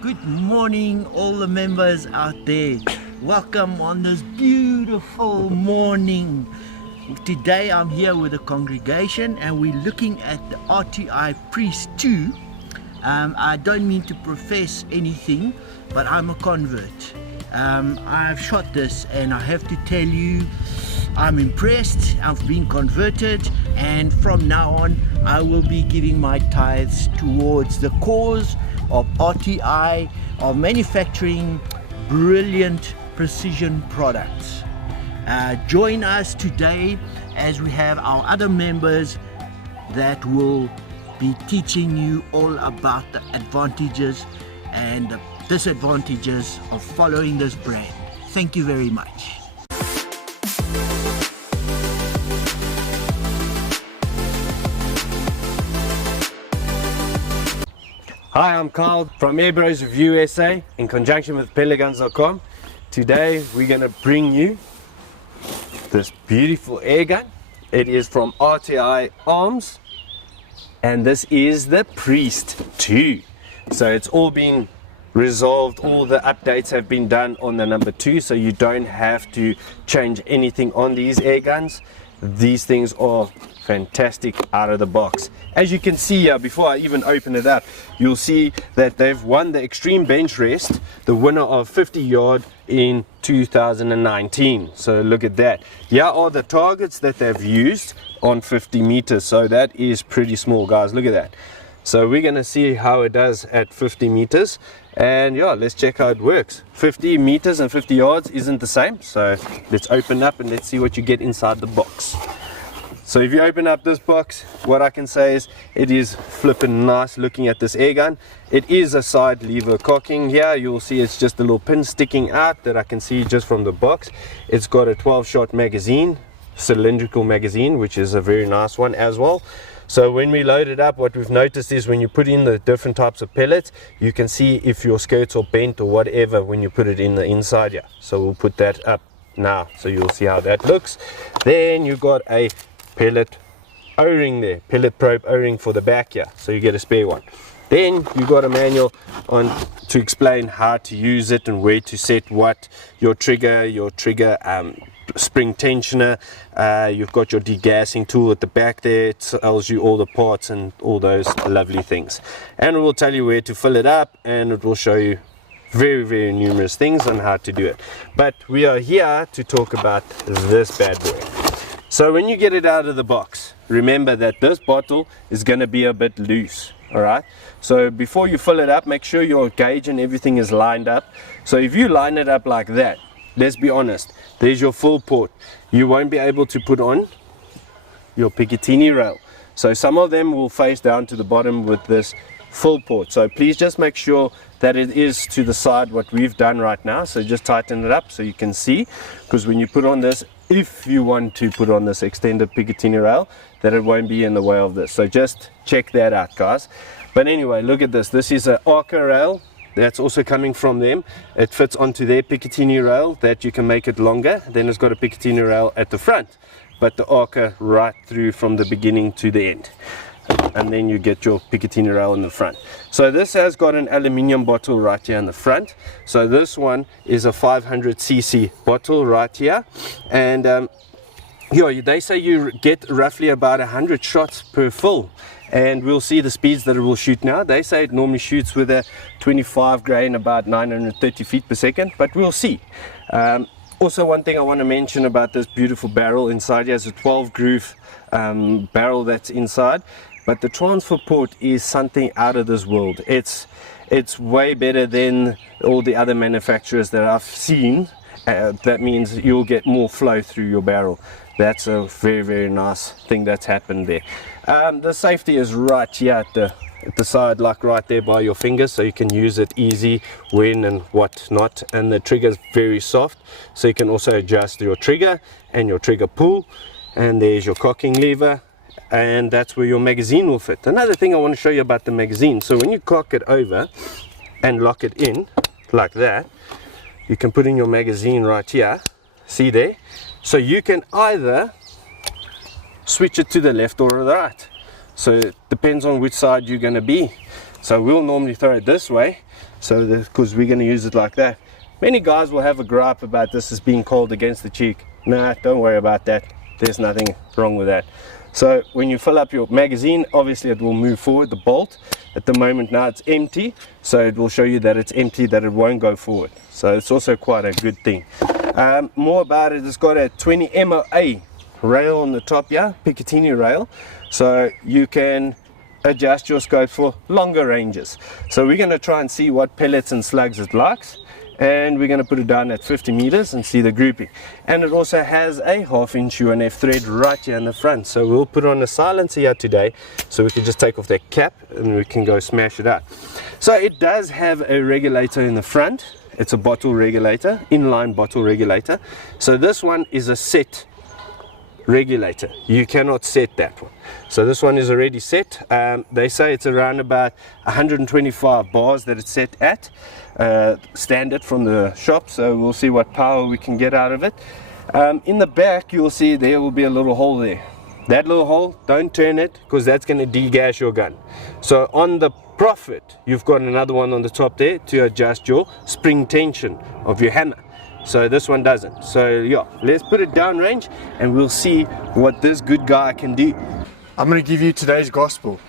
Good morning, all the members out there. Welcome on this beautiful morning. Today I'm here with the congregation and we're looking at the RTI Priest 2. I don't mean to profess anything, but I'm a convert. I've shot this and I have to tell you, I'm impressed. I've been converted, and from now on I will be giving my tithes towards the cause of RTI, of manufacturing brilliant precision products. Join us today as we have our other members that will be teaching you all about the advantages and the disadvantages of following this brand. Thank you very much. Hi, I'm Carl from Air Bros of USA in conjunction with pelleguns.com. Today we're going to bring you this beautiful air gun. It is from RTI Arms and this is the Priest 2. So it's all been resolved, all the updates have been done on the number 2, so you don't have to change anything on these air guns. These things are fantastic out of the box. As you can see here, before I even open it up, you'll see that they've won the Extreme Bench Rest, the winner of 50 yard in 2019. So look at that. Here are the targets that they've used on 50 meters. So that is pretty small, guys. Look at that. So we're going to see how it does at 50 meters. And yeah, let's check how it works. 50 meters and 50 yards isn't the same. So let's open up and let's see what you get inside the box. So if you open up this box, what I can say is it is flipping nice looking at this air gun. It is a side lever cocking. Here you'll see it's just a little pin sticking out that I can see just from the box. It's got a 12-shot magazine, cylindrical magazine, which is a very nice one as well. So when we load it up, what we've noticed is when you put in the different types of pellets, you can see if your skirts are bent or whatever when you put it in the inside here. So we'll put that up now so you'll see how that looks. Then you've got a pellet o-ring there, pellet probe o-ring for the back here, so you get a spare one. Then you got a manual on to explain how to use it and where to set what, your trigger spring tensioner. You've got your degassing tool at the back there. It tells you all the parts and all those lovely things, and it will tell you where to fill it up, and it will show you very numerous things on how to do it. But we are here to talk about this bad boy. So when you get it out of the box, remember that this bottle is going to be a bit loose. Alright, so before you fill it up, make sure your gauge and everything is lined up. So if you line it up like that, let's be honest, there's your full port. You won't be able to put on your Picatinny rail. So some of them will face down to the bottom with this full port. So please just make sure that it is to the side what we've done right now. So just tighten it up so you can see, because when you put on this, if you want to put on this extended Picatinny rail, that it won't be in the way of this. So just check that out, guys. But anyway, look at this. This is an Arca rail that's also coming from them. It fits onto their Picatinny rail that you can make it longer. Then it's got a Picatinny rail at the front, but the Arca right through from the beginning to the end. And then you get your Picatinny rail in the front. So this has got an aluminium bottle right here in the front. So this one is a 500cc bottle right here, and here they say you get roughly about 100 shots per fill, and we'll see the speeds that it will shoot now. They say it normally shoots with a 25 grain about 930 feet per second, but we'll see. Also, one thing I want to mention about this beautiful barrel inside here is a 12 groove barrel that's inside. But the transfer port is something out of this world. It's way better than all the other manufacturers that I've seen. That means you'll get more flow through your barrel. That's a very nice thing that's happened there. The safety is right here at the side, like right there by your fingers, so you can use it easy when and what not. And the trigger is very soft, so you can also adjust your trigger and your trigger pull. And there's your cocking lever, and that's where your magazine will fit. Another thing I want to show you about the magazine, so when you cock it over and lock it in like that, you can put in your magazine right here, see there. So you can either switch it to the left or the right. So it depends on which side you're going to be. So we'll normally throw it this way, so because we're going to use it like that. Many guys will have a gripe about this as being cold against the cheek. Nah, don't worry about that. There's nothing wrong with that. So when you fill up your magazine, obviously it will move forward, the bolt. At the moment now it's empty, so it will show you that it's empty, that it won't go forward. So it's also quite a good thing. More about it, it's got a 20 MOA rail on the top here, Picatinny rail, so you can adjust your scope for longer ranges. So we're going to try and see what pellets and slugs it likes, and we're going to put it down at 50 meters and see the grouping. And it also has a 1/2 inch UNF thread right here in the front, so we'll put on a silencer here today so we can just take off that cap and we can go smash it out. So it does have a regulator in the front. It's a bottle regulator, inline bottle regulator. So this one is a set regulator. You cannot set that one. So this one is already set. They say it's around about 125 bars that it's set at, standard from the shop. So we'll see what power we can get out of it. In the back, you'll see there will be a little hole there. That little hole, don't turn it, because that's going to degas your gun. So on the Prophet, you've got another one on the top there to adjust your spring tension of your hammer. So this one doesn't. So yeah, let's put it down range and we'll see what this good guy can do. I'm going to give you today's gospel.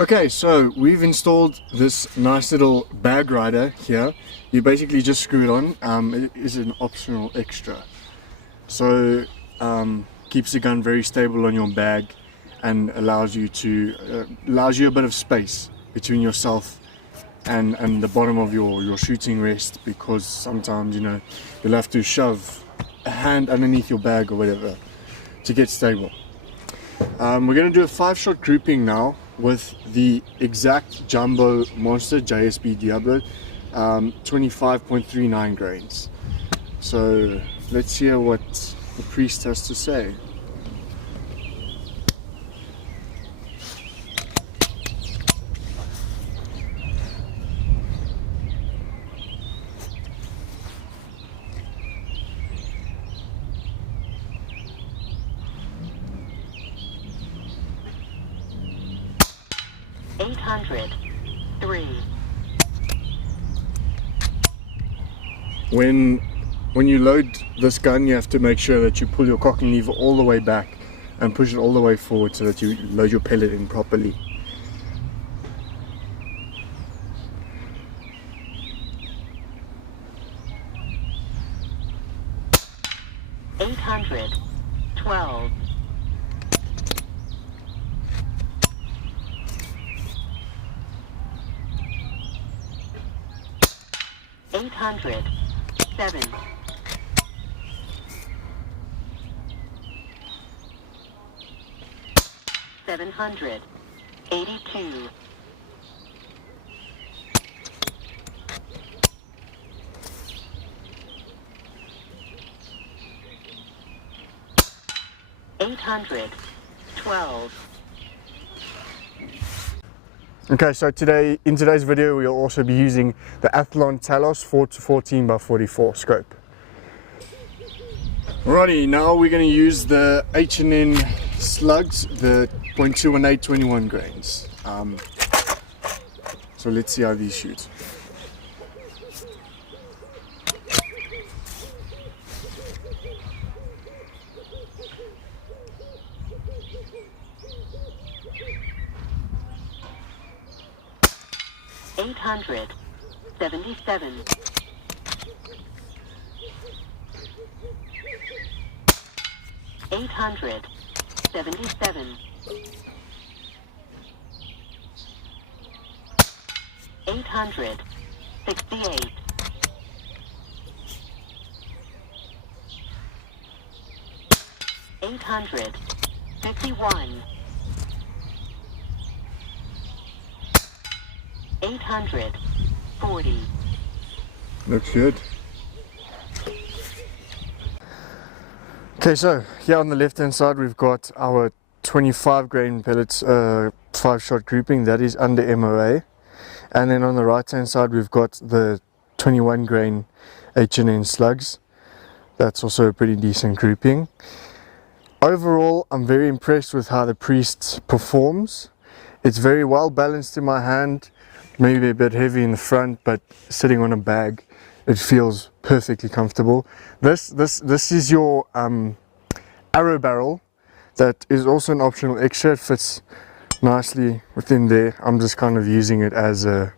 Okay, so we've installed this nice little bag rider here. You basically just screw it on. It is an optional extra. So keeps the gun very stable on your bag and allows you a bit of space between yourself and the bottom of your shooting rest, because sometimes, you know, you'll have to shove a hand underneath your bag or whatever to get stable. We're going to do a 5-shot grouping now with the exact jumbo monster JSB Diablo, 25.39 grains. So let's hear what the priest has to say. When you load this gun, you have to make sure that you pull your cocking lever all the way back and push it all the way forward so that you load your pellet in properly. $812. $807. $782. $800. $12. Okay, so in today's video we'll also be using the Athlon Talos 4-14x44 scope. Alrighty, now we're going to use the H&N Slugs, the .218 21 grains. So let's see how these shoot. $877. $877. $868. $851. $840. Looks good. Okay, so here on the left hand side we've got our 25 grain pellets 5-shot grouping, that is under MOA, and then on the right hand side we've got the 21 grain H&N Slugs. That's also a pretty decent grouping. Overall, I'm very impressed with how the Priest performs. It's very well balanced in my hand, maybe a bit heavy in the front, but sitting on a bag, it feels perfectly comfortable. This is your arrow barrel. That is also an optional extra. It fits nicely within there. I'm just kind of using it as a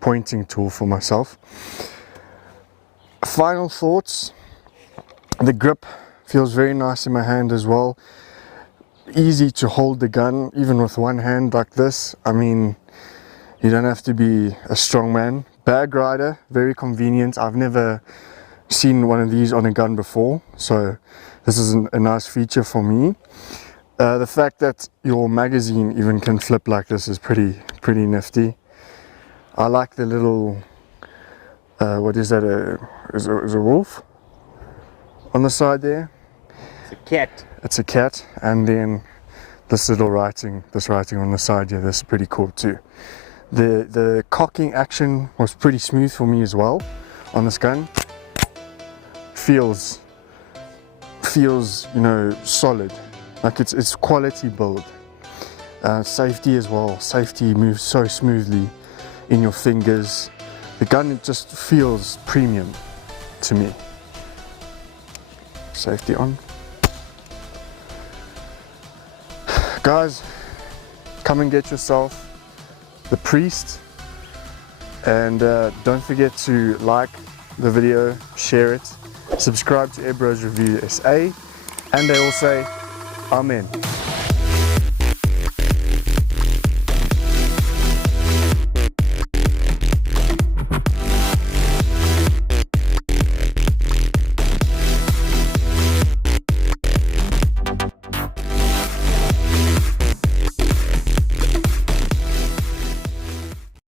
pointing tool for myself. Final thoughts. The grip feels very nice in my hand as well. Easy to hold the gun, even with one hand like this. I mean, you don't have to be a strong man. Bag rider, very convenient. I've never seen one of these on a gun before, so this is a nice feature for me. The fact that your magazine even can flip like this is pretty nifty. I like the little, what is that, is a wolf on the side there? It's a cat. It's a cat, and then this little writing on the side here, this is pretty cool too. The cocking action was pretty smooth for me as well on this gun. Feels you know, solid, like it's quality build. Safety as well, safety moves so smoothly in your fingers. The gun, it just feels premium to me. Safety on. Guys, come and get yourself the Priest, and don't forget to like the video, share it, subscribe to Air Bros Review SA, and they all say amen.